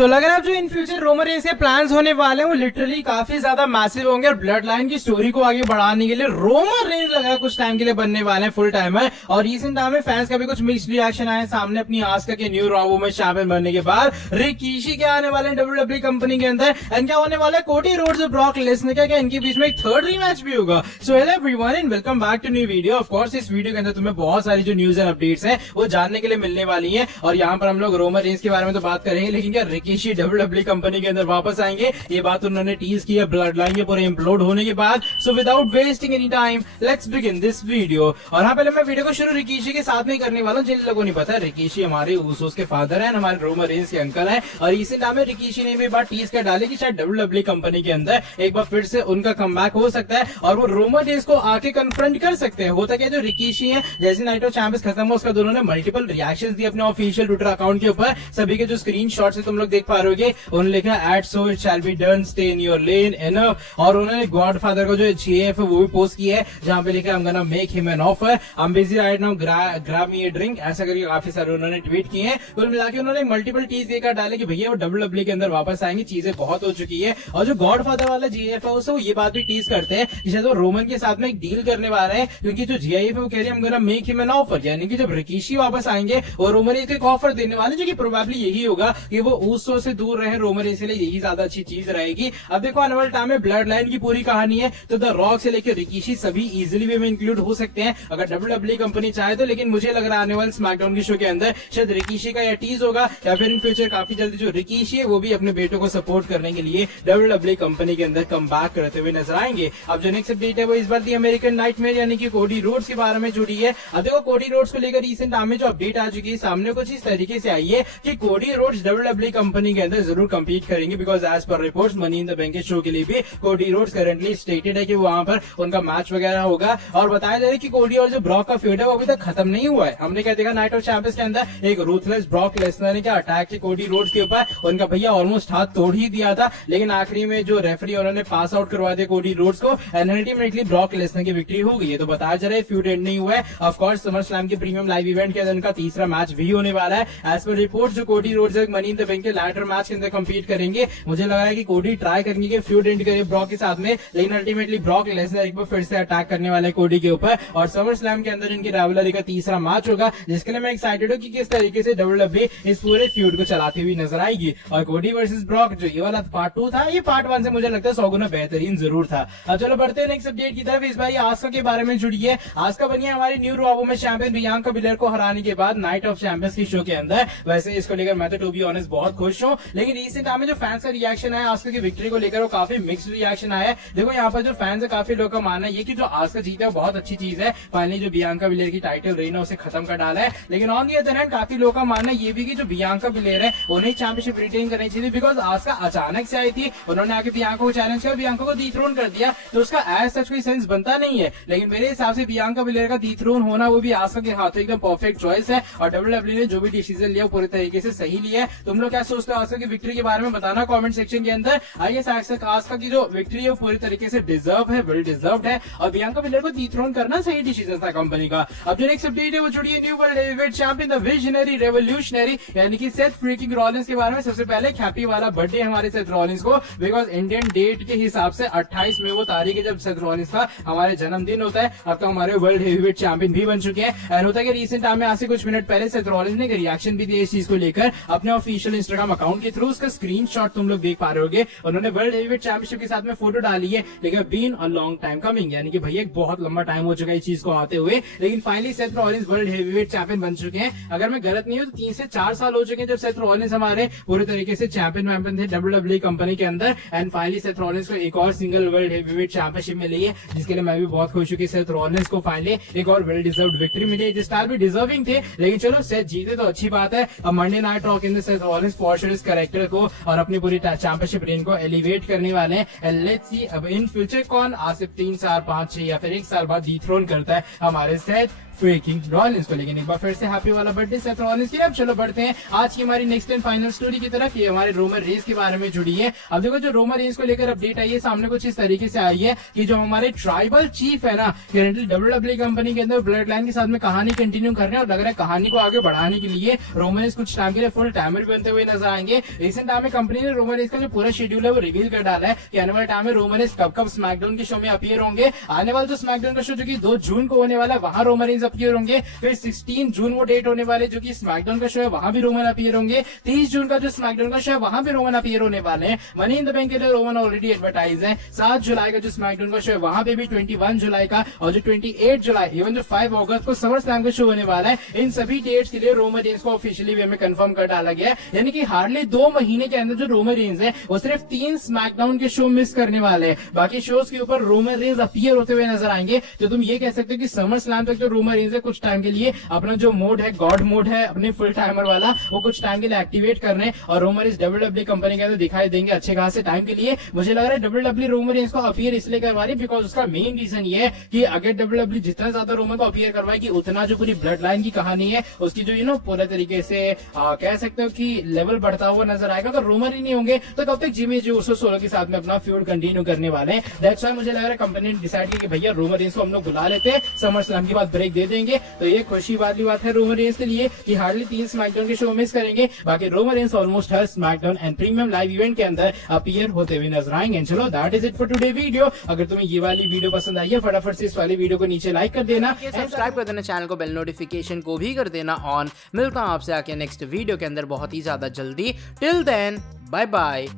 तो लग रहा है जो इन फ्यूचर रोमन रेंस के प्लान्स होने वाले हैं वो लिटरली काफी ज्यादा मैसिव होंगे और ब्लड लाइन की स्टोरी को आगे बढ़ाने के लिए रोमन रेंस लगा कुछ टाइम के लिए बनने वाले हैं फुल टाइम है। और रिसेंट टाइम में फैंस का भी कुछ मिक्स्ड रिएक्शन आए सामने अपनी आस्का के न्यू रॉ में शामिल बनने के बाद। रिकीशी क्या आने वाले हैं डब्ल्यूडब्ल्यूई कंपनी के अंदर एंड क्या होने वाला है कोडी रोड्स और ब्रॉक लेसनर क्या इनके बीच में एक थर्ड रीमैच भी होगा। So hello everyone and welcome back to new video. Of course इस वीडियो के अंदर तुम्हें बहुत सारी जो न्यूज एंड अपडेट्स हैं वो जानने के लिए मिलने वाली हैं और यहाँ पर हम लोग रोमन रेंस के बारे में तो बात करेंगे, लेकिन क्या रिकीशी डब्ल्यूडब्ल्यूई कंपनी के अंदर वापस आएंगे ये बात उन्होंने टीज की है ब्लड लाइन के पूरे इम्प्लोड होने के बाद। So without wasting any time let's begin this video. और हाँ पहले मैं वीडियो को शुरू रिकीशी के साथ में करने वाला हूँ। जिन लोगों ने पता है रिकीशी हमारे ऊसोस के फादर हैं, हमारे रोमन रेंस के अंकल हैं और इसी नाम में रिकीशी ने भी बात टीज कर डाली कि शायद डब्ल्यूडब्ल्यूई कंपनी के अंदर एक बार फिर से उनका कमबैक हो सकता है और वो रोमन रेंस को आके कन्फ्रंट कर सकते हैं। होता क्या जो रिकीशी है जैसे नाइट ऑफ चैंपियंस खत्म हुआ उसका दोनों ने मल्टीपल रिएक्शंस दिए अपने ऑफिशियल ट्विटर अकाउंट के ऊपर। सभी के जो स्क्रीनशॉट्स है तुम लोग देख पा रहे हो उन्होंने लिखा at so it shall be done stay in your lane enough. और उन्होंने गॉडफादर का जो जीएफ है वो भी पोस्ट किया है जहां पे लिखा है I am gonna make him an offer, I am busy right now, grab me a drink, ऐसा करके काफी सारे उन्होंने ट्वीट किए हैं। कुल मिला के उन्होंने मल्टीपल टीज देकर डाले कि भैया वो डब्ल्यूडब्ल्यूई के अंदर वापस आएंगे, चीजें बहुत हो चुकी है। और जो गॉडफादर वाला जीएफ है उससे वो ये बात भी टीज करते हैं कि शायद वो रोमन के साथ में एक डील करने वाले हैं, क्योंकि जो जीएफ है वो कह रहे हैं I am gonna make him an offer, यानी कि जब रिकीशी वापस आएंगे और रोमन रेंस को एक ऑफर देने वाले जो कि प्रोबेबली यही होगा कि वो ऊसो से दूर रहे रोमन रेंस के लिए, यही ज्यादा अच्छी चीज रहेगी। अब देखो आने वाले टाइम में ब्लड लाइन की पूरी कहानी है तो द रॉक से लेकर रिकीशी सभी इजीली वे में इंक्लूड हो सकते हैं अगर डब्ल्यूडब्ल्यूई कंपनी चाहे तो। लेकिन मुझे लग रहा है आने वाले स्मैकडाउन के शो के अंदर शायद रिकीशी का या टीज होगा या फिर इन फ्यूचर काफी जल्दी जो रिकीशी है वो भी अपने बेटों को सपोर्ट करने के लिए डब्ल्यूडब्ल्यूई कंपनी के अंदर कम बैक करते हुए नजर आएंगे। अब जो नेक्स्ट अपडेट है वो इस बार दी अमेरिकन नाइटमेयर यानी कि कोडी रोड्स के बारे में जुड़ी है। अब देखो कोडी रोड्स को लेकर रिसेंट टाइम में जो अपडेट आ चुकी है सामने कुछ इस तरीके से आई है कि कोडी रोड्स डब्ल्यूडब्ल्यूई कंपनी के अंदर जरूर कम्पीट करेंगे because as per reports money in the bank के शो के लिए भी कोडी रोड्स करंटली स्टेटेड है कि वहां पर उनका मैच वगैरह होगा। और बताया जा रहा है कि कोडी और जो ब्रॉक का फ्यूड है वो अभी तक खत्म नहीं हुआ है। हमने क्या देखा नाइट ऑफ चैंपियंस के अंदर एक रूथलेस ब्रॉक लेसनर ने क्या अटैक किया कोडी रोड्स के ऊपर, उनका भैया ऑलमोस्ट हाथ तोड़ ही दिया था, लेकिन आखिरी में जो रेफरी उन्होंने पास आउट करवा दिया कोडी रोड्स को एंड अल्टीमेटली ब्रॉक लेसनर की विक्ट्री हो गई है। तो बताया जा रहा है फ्यूड एंड नहीं हुआ है। ऑफ कोर्स समर स्लैम के प्रीमियम लाइव इवेंट के अंदर उनका तीसरा मैच भी होने वाला है। एज पर रिपोर्ट जो Cody Rhodes money in the bank के लैटर मैच के अंदर कम्पीट करेंगे। मुझे लग रहा है कि कोडी ट्राई करेंगे कि फ्यूड एंड करे ब्रॉक के साथ में, लेकिन अल्टीमेटली ब्रॉक लेसनर एक बार फिर से अटैक करने वाले कोडी के ऊपर और समर स्लैम के अंदर इनकी राइवलरी का तीसरा मैच होगा जिसके लिए मैं एक्साइटेड हूँ कि किस तरीके से डब्ल्यूडब्ल्यूई इस पूरे फ्यूड को चलाती हुई नजर आएगी। और कोडी वर्सेस ब्रॉक जो ये वाला पार्ट 2 था ये पार्ट 1 से मुझे लगता है 100 गुना बेहतरीन जरूर था। अब चलो बढ़ते हैं नेक्स्ट अपडेट की तरफ। इस बार आस्का के बारे में जुड़ी है। आस्का बनी है हमारी न्यू रॉ में चैंपियन बियांका बिलेर को हराने के बाद नाइट ऑफ चैंपियंस की शो के अंदर। वैसे इसको लेकर मैं तो टू बी ऑनेस्ट बहुत खुश हूँ, लेकिन रिसेंट टाइम में जो फैंस का रिएक्शन है आस्का की विक्ट्री को लेकर वो काफी मिक्स्ड रिएक्शन आया है। देखो यहाँ पर जो फैंस है काफी लोगों का मानना है ये कि जो आस्का जीता है बहुत अच्छी चीज है, फाइनली जो बियांका बिलेर की टाइटल रेन है उसे खत्म कर डाला है। लेकिन ऑन दी अदर हैंड काफी लोगों का मानना ये भी कि जो बियांका बिलेर है उन्हें चैंपियनशिप रिटेन करनी चाहिए बिकॉज आस्का अचानक से आई थी, उन्होंने आके बियांका को चैलेंज किया, बियांका को डिथ्रोन कर दिया, तो उसका एज सच कोई सेंस बनता नहीं है। लेकिन मेरे हिसाब से बियांका बिलेर का डिथ्रोन होना वो भी आस्का के हाथों एकदम परफेक्ट चॉइस है और डब्ल्यूडब्ल्यूई ने जो भी डिसीजन लिया पूरे तरीके से सही लिया है। तुम लोग क्या सोचते हो आस्का की विक्ट्री के बारे में बताना कमेंट सेक्शन के अंदर। आई गेस आस्का की जो विक्ट्री है वो पूरी तरीके से डिजर्व है, वेल डिजर्व्ड है और बियांका बिलेर को डिथ्रोन करना सही डिसीजन था कंपनी का। अब जो नेक्स्ट अपडेट है वो जुड़ी है new world heavyweight champion the visionary revolutionary यानी कि सेथ फ्रीकिंग रॉलिंस के बारे में। सबसे पहले हैप्पी वाला बर्थडे हमारे सेथ रॉलिंस को बिकॉज इंडियन डेट के हिसाब से 28 में वो तारीख है जब सेथ रॉलिंस का हमारे जन्मदिन होता है। अब तो हमारे वर्ल्ड हेवीवेट चैंपियन भी बन चुके हैं एंड होता है कि रिसेंट टाइम में आज से कुछ मिनट पहले सेथ रॉलिंस ने रिएक्शन भी दिया इस चीज को लेकर अपने ऑफिशियल इंस्टाग्राम अकाउंट के थ्रू। उसका स्क्रीनशॉट तुम लोग देख पा रहे होगे। उन्होंने वर्ल्ड हेवीवेट चैंपियनशिप के साथ में फोटो डाली है, लेकिन been a long time coming यानी कि भैया बहुत लंबा टाइम हो चुका है इस चीज को आते हुए, लेकिन finally Seth Rollins world heavyweight champion बन चुके हैं। अगर मैं गलत नहीं हूं तो 3 से 4 साल हो चुके हैं जब सेथ रॉलिंस हमारे पूरे तरीके से चैंपियन वैंपियन थे डब्ल्यूडब्ल्यूई कंपनी के अंदर एंड फाइनली सेथ रॉलिंस को एक और सिंगल वर्ल्ड हेवीवेट चैंपियनशिप मिली है जिसके लिए मैं भी बहुत खुश हूं कि सेथ रॉलिंस को फाइनली एक और वेल डिजर्व्ड विक्ट्री मिली। जिस स्टार भी डिजर्विंग थे, लेकिन चलो सेथ जीते तो अच्छी बात है। अब मंडे नाइट रॉ के अंदर सेथ रॉलिंस फॉर श्योर इस कैरेक्टर को और अपनी पूरी चैंपियनशिप रेन को एलिवेट करने वाले हैं एंड लेट्स सी अब इन फ्यूचर कौन आज से 3 साल 5 6 या फिर 1 साल बाद डिथ्रोन करता है हमारे सेथ फ्रीकिंग रॉलिंस को। लेकिन एक बार फिर से हैप्पी वाला बर्थडे सेथ रॉलिंस की। अब चलो बढ़ते हैं आज की हमारी नेक्स्ट एंड फाइनल स्टोरी की तरफ। ये हमारे रोमन रेंस के बारे में जुड़ी है। अब देखो जो रोमन रेंस को लेकर अपडेट आई है सामने कुछ इस तरीके से आई है कि जो हमारे ट्राइबल चीफ है ना, करेंटली WWE कंपनी के अंदर ब्लड लाइन के साथ में कहानी कंटिन्यू कर रहे हैं और लग रहा है कहानी को आगे बढ़ाने के लिए रोमन रेंस कुछ टाइम के लिए फुल टाइमर भी बनते हुए नजर आएंगे। रिसेंट टाइम में कंपनी ने रोमन रेंस का जो पूरा शेड्यूल है वो रिवील कर डाला है कि आने वाले टाइम में रोमन रेंस कब स्मैकडाउन के शो में अपीयर होंगे। आने वाला जो स्मैकडाउन का शो जो कि 2 जून को होने वाला है वहां रोमन रेंस अपीयर होंगे। फिर 16 जून वो डेट होने वाले जो कि स्मैकडाउन का शो है वहां भी रोमन अपीयर होंगे। 30 जून का जो स्मैकडाउन का शो है वहां भी रोमन अपीयर होने वाले हैं। मनी इन द बैंक के लिए रोमन ऑलरेडी एडवर्टाइज है। 7 जुलाई का जो स्मैकडाउन का शो है वहां पे भी 21 जुलाई का और जो 28 जुलाई इवन जो 5 अगस्त को समर स्लैम का शो होने वाला है, इन सभी डेट्स के लिए रोमन रेंस को ऑफिशियली वे में कंफर्म कर डाला गया है। यानी कि हार्डली 2 महीने के अंदर जो रोमन रेंस है वो सिर्फ 3 स्मैकडाउन के शो मिस करने वाले हैं। बाकी शोज के ऊपर रोमन रेंस अपीयर होते हुए नजर आएंगे। तो तुम ये कह सकते हो कि समर स्लैम तक जो रोमन रेंस है कुछ टाइम के लिए अपना जो मोड है गॉड मोड है अपने फुल टाइमर वाला वो कुछ टाइम के लिए एक्टिवेट करने और रोमन रेंस WWE कंपनी के अंदर दिखाई देंगे अच्छे खासे टाइम के लिए। मुझे लग रहा है WWE रोमन रेंस को अपीयर इसलिए करवा रही है बिकॉज उसका मेन रीजन ये है कि अगर WWE जितना ज्यादा रोमन को अपीयर करवाएगी उतना जो पूरी ब्लड लाइन की कहानी है उसकी जो पूरे तरीके से कह सकते हो कि लेवल बढ़ता हुआ नजर आएगा। अगर रोमन ही नहीं होंगे तो कब तक जिमी जो उसो सोलो के साथ में अपना फ्यूड कंटिन्यू करने वाले हैं। दैट्स व्हाई मुझे लग रहा है कंपनी ने डिसाइड किया कि भैया रोमन रेंस को हम लोग बुला लेते हैं, समर स्लैम के बाद ब्रेक दे देंगे। तो ये खुशी वाली बात है रोमन रेंस के लिए कि हार्डली 3 स्मैकडाउन के शो मिस करेंगे। बाकी Roman Reigns almost her SmackDown and premium live event के अंदर अपीयर होते हुए नजर आएंगे। चलो that is it for today video. अगर तुम्हें ये वाली वीडियो पसंद आई है फटाफट से इस वाली वीडियो को नीचे लाइक कर देना, सब्सक्राइब कर देना, चैनल को बेल नोटिफिकेशन को भी कर देना ऑन। मिलता हूं आपसे आके नेक्स्ट वीडियो के अंदर बहुत ही ज्यादा जल्दी। Till then bye bye.